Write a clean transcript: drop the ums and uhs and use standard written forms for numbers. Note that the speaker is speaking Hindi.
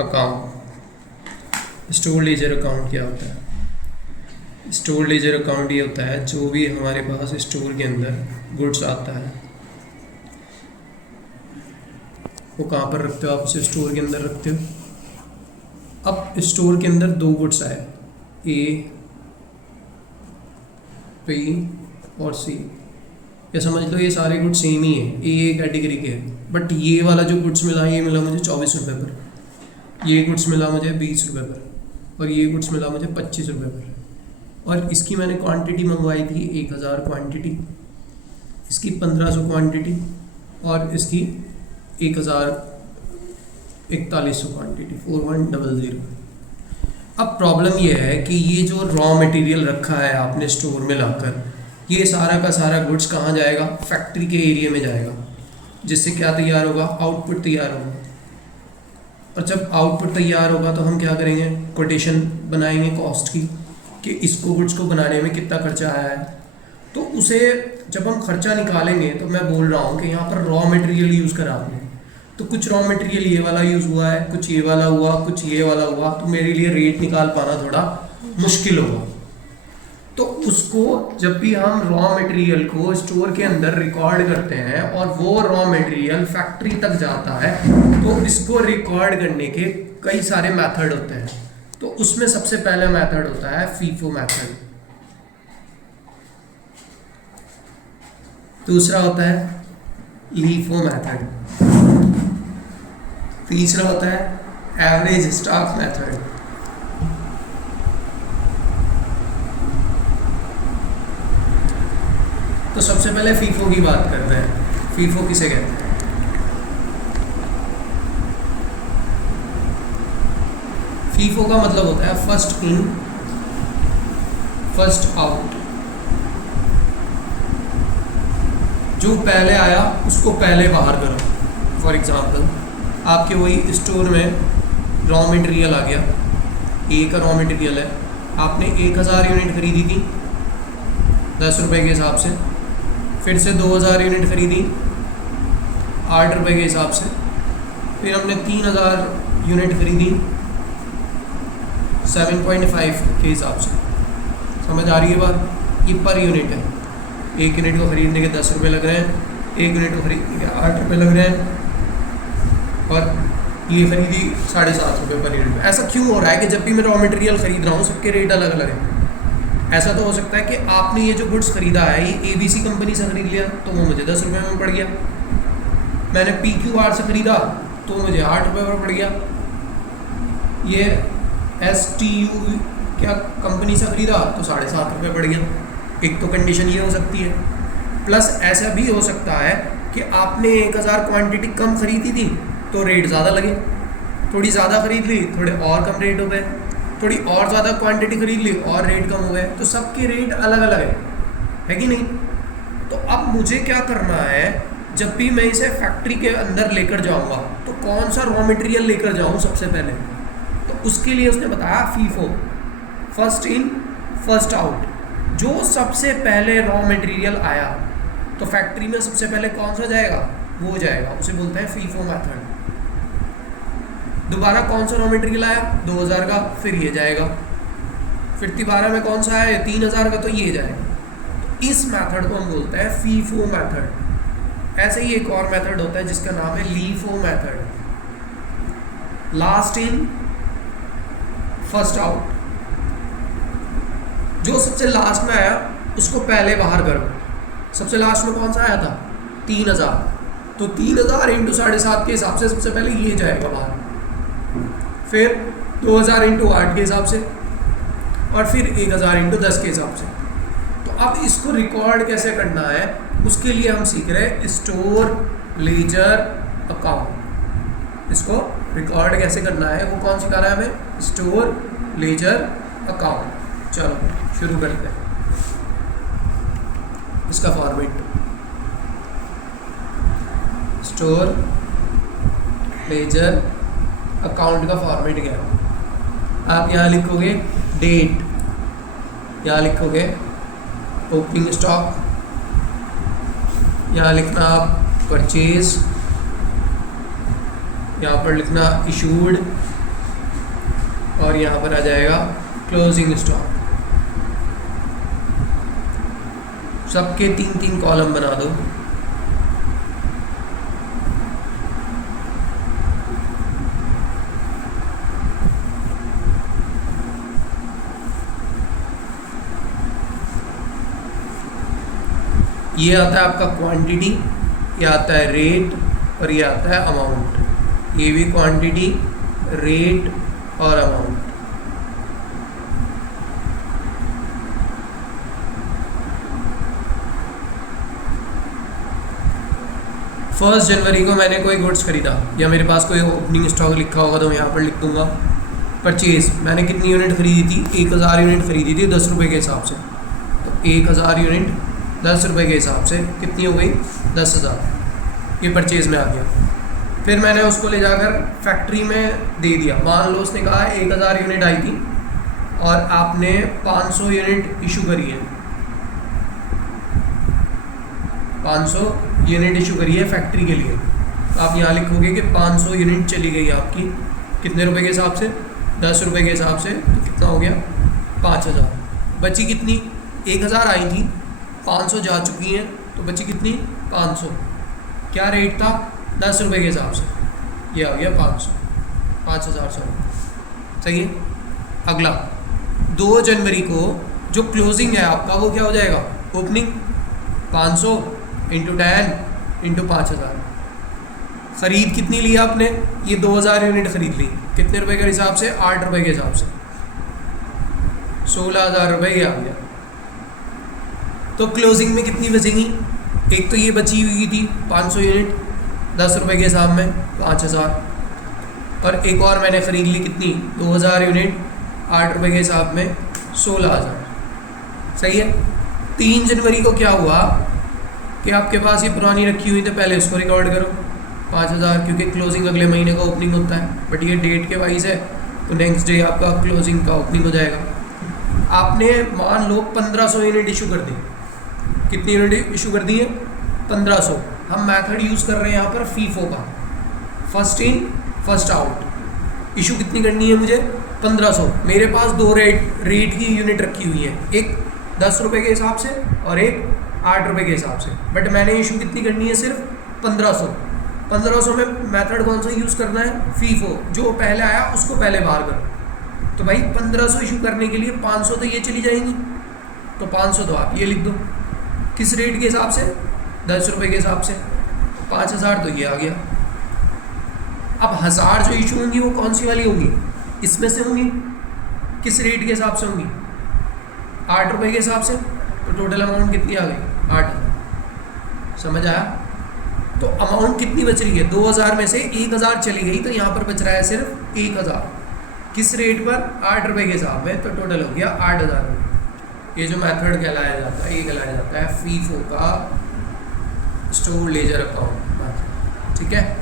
अकाउंट। स्टोर लेजर अकाउंट क्या होता है? स्टोर लेजर अकाउंट ये होता है जो भी हमारे पास स्टोर के अंदर गुड्स आता है वो कहाँ पर रखते हो आप? उसे स्टोर के अंदर रखते हो। अब स्टोर के अंदर दो गुड्स आए, ए, पी और सी। या समझ लो ये सारे गुड्स सेम ही है, ए कैटेगरी के हैं, बट ये वाला जो गुड्स मिला ये मिला मुझे 24 रुपये पर, ये गुड्स मिला मुझे 20 रुपये पर, और ये गुड्स मिला मुझे 25 रुपये पर। और इसकी मैंने क्वांटिटी मंगवाई थी 1000 क्वांटिटी, इसकी 1500 क्वांटिटी, और इसकी 4100 क्वांटिटी, 4100। अब प्रॉब्लम ये है कि ये जो रॉ मटेरियल रखा है आपने स्टोर में लाकर, ये सारा का सारा गुड्स कहाँ जाएगा? फैक्ट्री के एरिया में जाएगा, जिससे क्या तैयार होगा? आउटपुट तैयार होगा। और जब आउटपुट तैयार होगा तो हम क्या करेंगे? कोटेशन बनाएंगे कॉस्ट की, कि इसको गुड्स को बनाने में कितना खर्चा आया है। तो उसे जब हम खर्चा निकालेंगे तो मैं बोल रहा हूँ कि यहाँ पर रॉ मटेरियल यूज़ करा आपने, तो कुछ रॉ मटेरियल ये वाला यूज़ हुआ है, कुछ ये वाला हुआ, कुछ ये वाला हुआ, तो मेरे लिए रेट निकाल पाना थोड़ा मुश्किल होगा। तो उसको जब भी हम रॉ मटेरियल को स्टोर के अंदर रिकॉर्ड करते हैं और वो रॉ मटेरियल फैक्ट्री तक जाता है, तो इसको रिकॉर्ड करने के कई सारे मेथड होते हैं। तो उसमें सबसे पहला मेथड होता है फीफो मेथड, दूसरा होता है लीफो मेथड, तीसरा होता है एवरेज स्टॉक मेथड। तो सबसे पहले फीफो की बात करते हैं। फीफो किसे कहते हैं? फीफो का मतलब होता है फर्स्ट इन फर्स्ट आउट। जो पहले आया उसको पहले बाहर करो। फॉर एग्जांपल आपके वही स्टोर में रॉ मटेरियल आ गया, ए का रॉ मटेरियल है, आपने 1000 यूनिट खरीदी थी 10 रुपये के हिसाब से, फिर से 2000 यूनिट खरीदी 8 रुपये के हिसाब से, फिर हमने 3000 यूनिट खरीदी 7.5 के हिसाब से। समझ आ रही है बात? ये पर यूनिट है, एक यूनिट को खरीदने के 10 रुपये लग रहे हैं, एक यूनिट को खरीदने के 8 रुपये लग रहे हैं, और ये खरीदी 7.5 रुपये पर यूनिट। ऐसा क्यों हो रहा है कि जब भी मैं रॉ मटेरियल खरीद रहा हूँ सबके रेट अलग अलग हैं? ऐसा तो हो सकता है कि आपने ये जो गुड्स खरीदा है ये ABC कंपनी से खरीद लिया तो वो मुझे 10 रुपये में पड़ गया, मैंने PQR से खरीदा तो मुझे 8 रुपये में पड़ गया, ये STU क्या कंपनी से खरीदा तो 7.5 रुपये पड़ गया। एक तो कंडीशन ये हो सकती है, प्लस ऐसा भी हो सकता है कि आपने 1000 क्वांटिटी कम खरीदी थी तो रेट ज़्यादा लगे, थोड़ी ज़्यादा खरीद ली थोड़े और कम रेट हो गए, थोड़ी और ज़्यादा क्वांटिटी खरीद ली और रेट कम हो गए। तो सबके रेट अलग अलग है कि नहीं? तो अब मुझे क्या करना है, जब भी मैं इसे फैक्ट्री के अंदर लेकर जाऊंगा तो कौन सा रॉ मटेरियल लेकर जाऊं सबसे पहले? तो उसके लिए उसने बताया FIFO, first in first out. जो सबसे पहले रॉ मटेरियल आया तो फैक्ट्री में सबसे पहले कौन सा जाएगा? वो जाएगा, उसे बोलते हैं फीफो मेथड। दोबारा कौन सा रॉ मटेरियल आया 2000 का, फिर ये जाएगा, फिर दोबारा में कौन सा आया 3000 का, तो ये जाएगा। तो इस मेथड को हम बोलते हैं फीफो मेथड। ऐसे ही एक और मेथड होता है जिसका नाम है LIFO method, last in first out. जो सबसे लास्ट में आया उसको पहले बाहर करो। सबसे लास्ट में कौन सा आया था 3000, तो 3000 इंटू 7.5 के हिसाब से सबसे पहले ये जाएगा बाहर, फिर 2000 इंटू 8 के हिसाब से, और फिर 1000 इंटू 10 के हिसाब से। तो अब इसको रिकॉर्ड कैसे करना है उसके लिए हम सीख रहे हैं स्टोर लेजर अकाउंट। इसको रिकॉर्ड कैसे करना है वो कौन सिखा रहा है हमें? Store ledger account. चलो शुरू करते हैं। इसका फॉर्मेट स्टोर लेजर अकाउंट का फॉर्मेट क्या है? आप यहाँ लिखोगे डेट, यहाँ लिखोगे ओपनिंग स्टॉक, यहाँ लिखना आप परचेज, यहाँ पर लिखना इशूड, और यहाँ पर आ जाएगा क्लोजिंग स्टॉक। सबके 3-3 कॉलम बना दो। ये आता है आपका क्वांटिटी, ये आता है रेट और ये आता है अमाउंट। ये भी क्वांटिटी, रेट और अमाउंट। फर्स्ट जनवरी को मैंने कोई गुड्स खरीदा या मेरे पास कोई ओपनिंग स्टॉक लिखा होगा तो मैं यहाँ पर लिख दूंगा। परचेज मैंने कितनी यूनिट खरीदी थी? 1000 यूनिट खरीदी थी 10 रुपये के हिसाब से। तो 1000 यूनिट 10 रुपये के हिसाब से कितनी हो गई? 10,000। ये परचेज में आ गया। फिर मैंने उसको ले जाकर फैक्ट्री में दे दिया। मान लो उसने कहा 1000 यूनिट आई थी और आपने 500 यूनिट इशू करी है। 500 यूनिट इशू करी है फैक्ट्री के लिए। तो आप यहाँ लिखोगे कि 500 यूनिट चली गई आपकी कितने रुपए के हिसाब से? 10 रुपये के हिसाब से। तो कितना हो गया? 5000। बची कितनी? 1000 आई थी, 500 जा चुकी हैं, तो बची कितनी? 500। क्या रेट था? 10 रुपये के हिसाब से। ये आ गया 500, 5000 सही है। अगला 2 जनवरी को जो क्लोजिंग है आपका वो क्या हो जाएगा? Opening 500 into 10 into 5000। ख़रीद कितनी ली आपने? ये 2000 यूनिट ख़रीद ली। कितने रुपए के हिसाब से? 8 रुपये के हिसाब से। 16,000 रुपये ये आ गया। तो क्लोजिंग में कितनी बचेंगी? एक तो ये बची हुई थी 500 यूनिट 10 रुपये के हिसाब में 5000, और एक और मैंने ख़रीद ली कितनी? 2000 यूनिट 8 रुपये के हिसाब में 16,000। सही है। 3 जनवरी को क्या हुआ कि आपके पास ये पुरानी रखी हुई थी, पहले उसको रिकॉर्ड करो 5000, क्योंकि क्लोजिंग अगले महीने का ओपनिंग होता है, बट ये डेट के वाइज है तो नेक्स्ट डे आपका क्लोजिंग का ओपनिंग हो जाएगा। आपने मान लो 1500 यूनिट इशू कर दी। कितनी यूनिट इशू कर दी है? 1500। हम मेथड यूज़ कर रहे हैं यहाँ पर फीफो का, first in first out. Issue कितनी करनी है मुझे? 1500। मेरे पास 2 रेट की यूनिट रखी हुई है, एक 10 रुपये के हिसाब से और एक 8 रुपये के हिसाब से, बट मैंने इशू कितनी करनी है? सिर्फ 1500। 1500 में मेथड कौन सा यूज़ करना है? फीफो। जो पहले आया उसको पहले बाहर करो। तो भाई 1500 इशू करने के लिए 500 तो ये चली जाएंगी, तो 500 तो आप ये लिख दो। किस रेट के हिसाब से? 10 रुपये के हिसाब से। 5000 तो ये आ गया। अब 1000 जो इशू होंगी वो कौन सी वाली होंगी? इसमें से होंगी। किस रेट के हिसाब से होंगी? 8 रुपये के हिसाब से। तो टोटल अमाउंट कितनी आ गई? 8000। समझ आया? तो अमाउंट कितनी बच रही है? 2000 में से 1000 चली गई, तो यहाँ पर बच रहा है सिर्फ 1000। किस रेट पर? 8 रुपये के हिसाब में। तो टोटल हो गया 8000 रुपये। ये जो मेथड कहलाया जाता है, ये कहलाया जाता है फीफो का स्टोर लेजर अकाउंट। ठीक है।